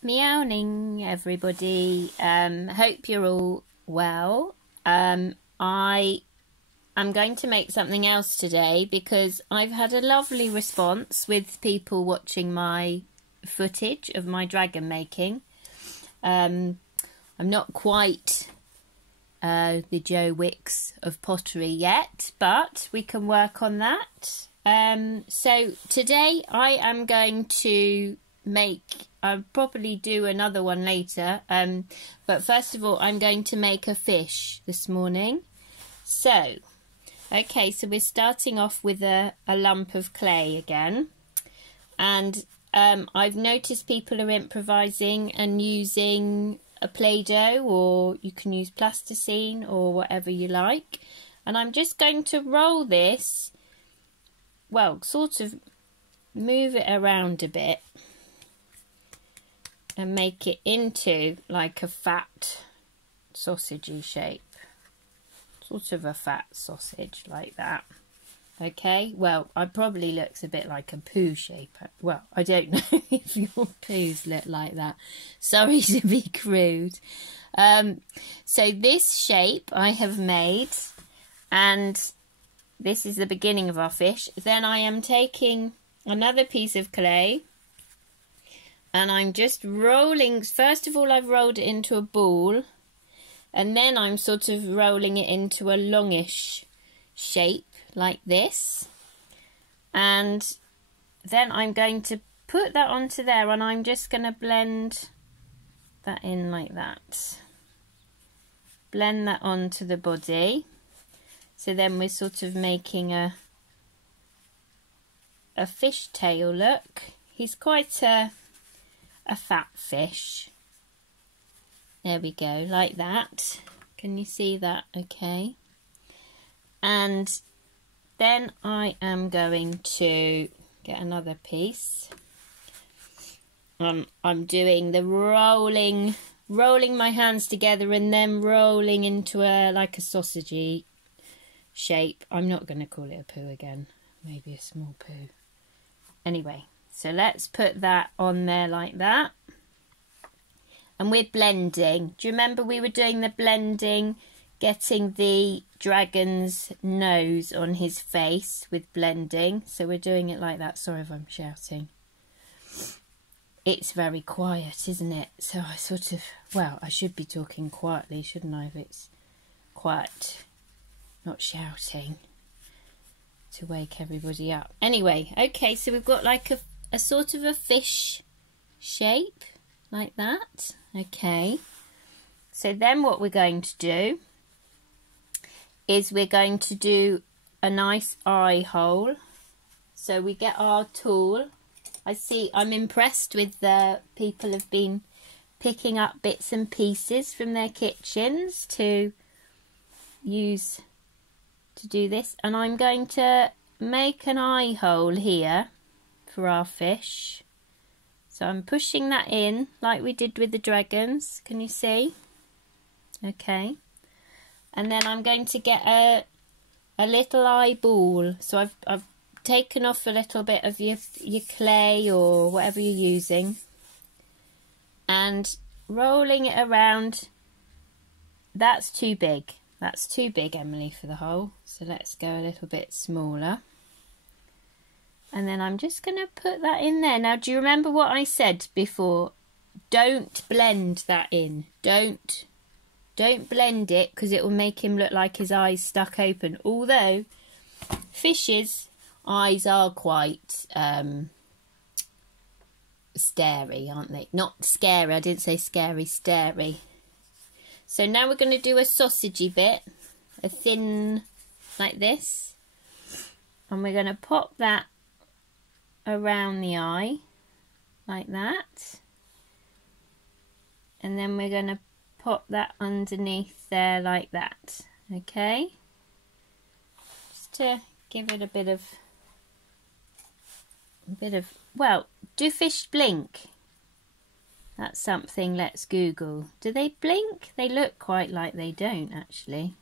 Meowing, everybody. Hope you're all well. I am going to make something else today because I've had a lovely response with people watching my footage of my dragon making. I'm not quite the Joe Wicks of pottery yet, but we can work on that. So today I am going to I'll probably do another one later, but first of all I'm going to make a fish this morning. So okay, so we're starting off with a lump of clay again, and I've noticed people are improvising and using a Play-Doh, or you can use plasticine or whatever you like, and I'm just going to roll this, well, sort of move it around a bit and make it into like a fat sausagey shape, sort of a fat sausage like that. Okay, well, it probably looks a bit like a poo shape. Well, I don't know if your poos look like that. Sorry to be crude. So this shape I have made, and this is the beginning of our fish. Then I am taking another piece of clay, and I'm just rolling. First of all, I've rolled it into a ball, and then I'm sort of rolling it into a longish shape like this, and then I'm going to put that onto there, and I'm just going to blend that in like that. Blend that onto the body. So then we're sort of making a fish tail look. He's quite a fat fish. There we go, like that. Can you see that? Okay. And then I am going to get another piece. I'm doing the rolling my hands together and then rolling into like a sausagey shape. I'm not going to call it a poo again. Maybe a small poo. Anyway, so let's put that on there like that. And we're blending. Do you remember we were doing the blending, getting the dragon's nose on his face with blending? So we're doing it like that. Sorry if I'm shouting. It's very quiet, isn't it? So I sort of, well, I should be talking quietly, shouldn't I, if it's quiet, not shouting to wake everybody up. Anyway, okay, so we've got like a sort of a fish shape like that. Okay, so then what we're going to do is we're going to do a nice eye hole. So we get our tool. I'm impressed with the people have been picking up bits and pieces from their kitchens to use to do this. And I'm going to make an eye hole here for our fish. So I'm pushing that in like we did with the dragons. Can you see? Okay. And then I'm going to get a little eyeball. So I've taken off a little bit of your clay or whatever you're using, and rolling it around. That's too big. That's too big, Emily, for the hole. So let's go a little bit smaller. And then I'm just going to put that in there. Now, do you remember what I said before? Don't blend that in. Don't blend it, because it will make him look like his eyes stuck open. Although fishes' eyes are quite starey, aren't they? Not scary. I didn't say scary, starey. So now we're going to do a sausagey bit, a thin like this, and we're going to pop that around the eye like that, and then we're going to pop that underneath there like that. Okay, just to give it a bit of well, do fish blink? That's something. Let's Google. Do they blink? They look quite like they don't, actually.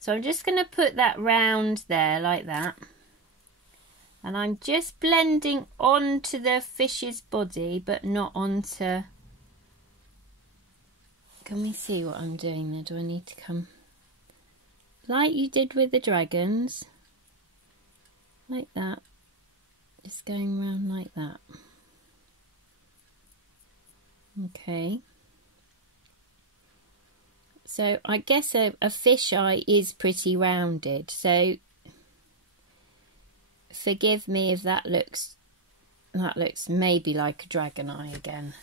So I'm just going to put that round there like that, and I'm just blending onto the fish's body, but not onto can we see what I'm doing there? Do I need to come like you did with the dragons? Like that. Just going around like that. Okay. So I guess a fish eye is pretty rounded. So forgive me if that looks maybe like a dragon eye again.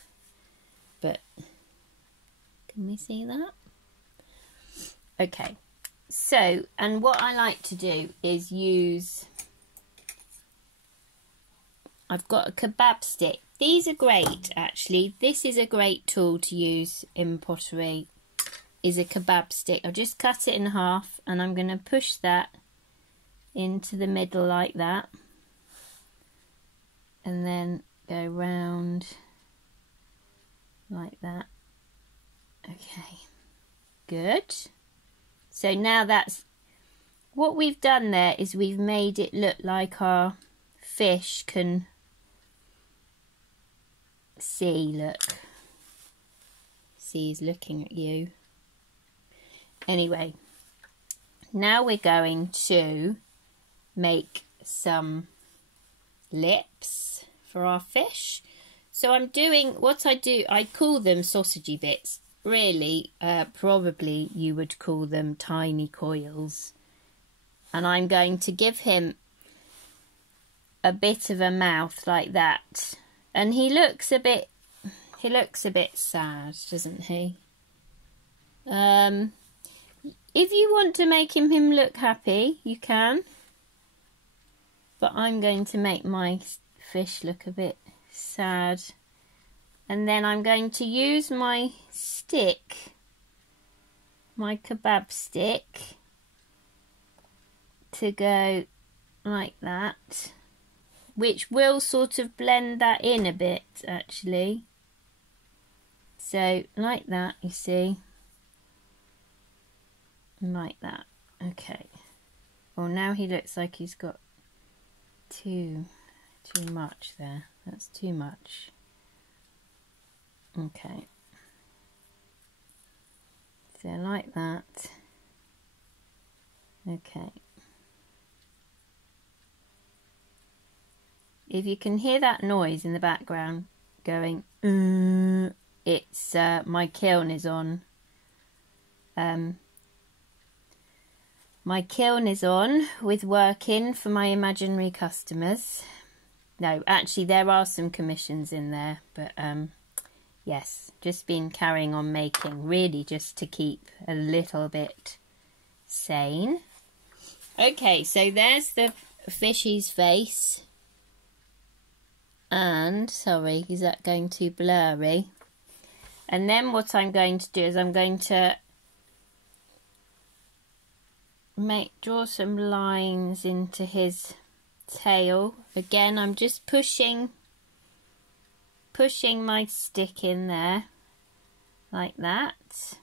But can we see that? Okay. So, and what I like to do is use, I've got a kebab stick. These are great, actually. This is a great tool to use in pottery, is a kebab stick. I'll just cut it in half and I'm going to push that into the middle like that. And then go round like that. Okay, good. So now that's what we've done there, is we've made it look like our fish can see. Look, see, he's looking at you. Anyway, now we're going to make some lips for our fish. So I'm doing what I call them sausagey bits. Really, probably you would call them tiny coils. And I'm going to give him a bit of a mouth like that. And he looks a bit sad, doesn't he? If you want to make him look happy, you can. But I'm going to make my fish look a bit sad. And then I'm going to use my stick, my kebab stick, to go like that, which will sort of blend that in a bit, actually. So, like that, you see. Like that. Okay. Well, now he looks like he's got too much there. That's too much. Okay, so like that. Okay, if you can hear that noise in the background going, it's my kiln is on. My kiln is on with working for my imaginary customers. No, actually there are some commissions in there, but yes, just been carrying on making, really just to keep a little bit sane. Okay, so there's the fishy's face. And, sorry, is that going too blurry? And then what I'm going to do is I'm going to draw some lines into his tail. Again, I'm just pushing my stick in there like that.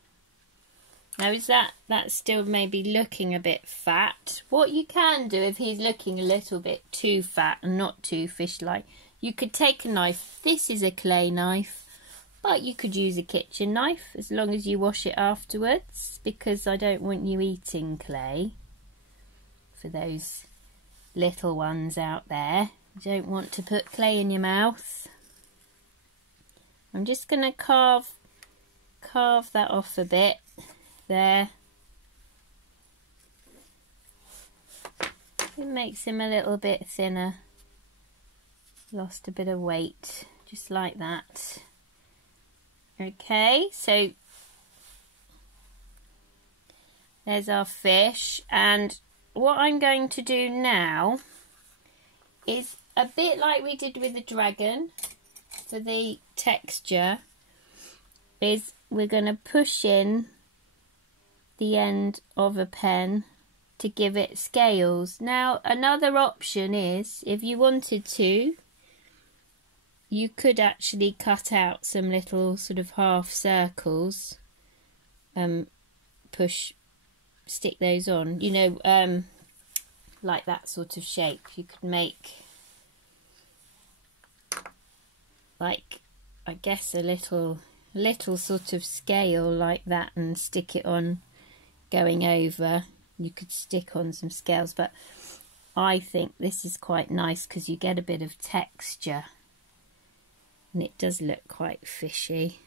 Now is that's still maybe looking a bit fat. What you can do if he's looking a little bit too fat and not too fish-like, you could take a knife. This is a clay knife, but you could use a kitchen knife as long as you wash it afterwards, because I don't want you eating clay. For those little ones out there, you don't want to put clay in your mouth. I'm just going to carve that off a bit there. It makes him a little bit thinner. Lost a bit of weight, just like that. Okay, so there's our fish, and what I'm going to do now is a bit like we did with the dragon. For the texture, is we're going to push in the end of a pen to give it scales. Now, another option is, if you wanted to, you could actually cut out some little sort of half circles, stick those on, you know, like that sort of shape. You could make, like, I guess a little little sort of scale like that and stick it on going over. You could stick on some scales, but I think this is quite nice because you get a bit of texture and it does look quite fishy.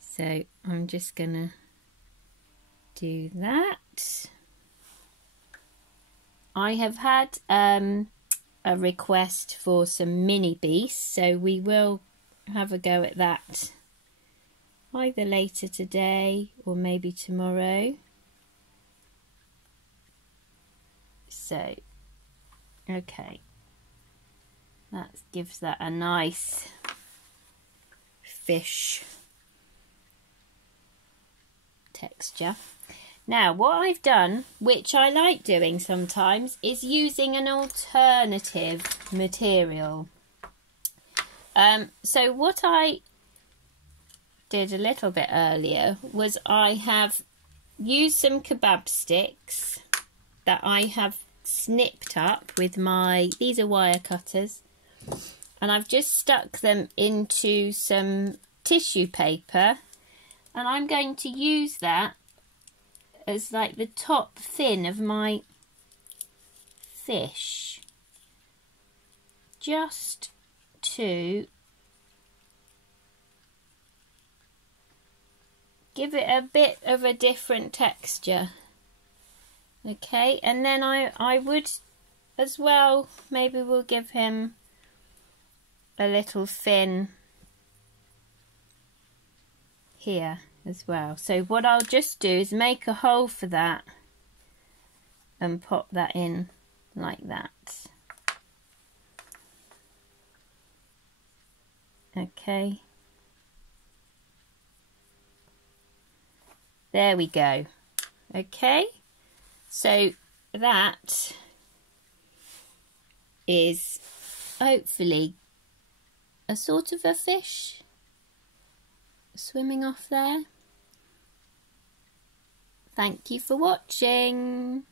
So I'm just gonna do that. I have had a request for some mini beasts, so we will have a go at that either later today or maybe tomorrow. So, okay, that gives that a nice fish texture. Now, what I've done, which I like doing sometimes, is using an alternative material. So what I did a little bit earlier was I have used some kebab sticks that I have snipped up with these are wire cutters, and I've just stuck them into some tissue paper, and I'm going to use that as like the top fin of my fish, just to give it a bit of a different texture. Okay, and then I would as well, maybe we'll give him a little fin here as well. So what I'll just do is make a hole for that and pop that in like that. Okay, there we go. Okay, so that is hopefully a sort of a fish swimming off there. Thank you for watching.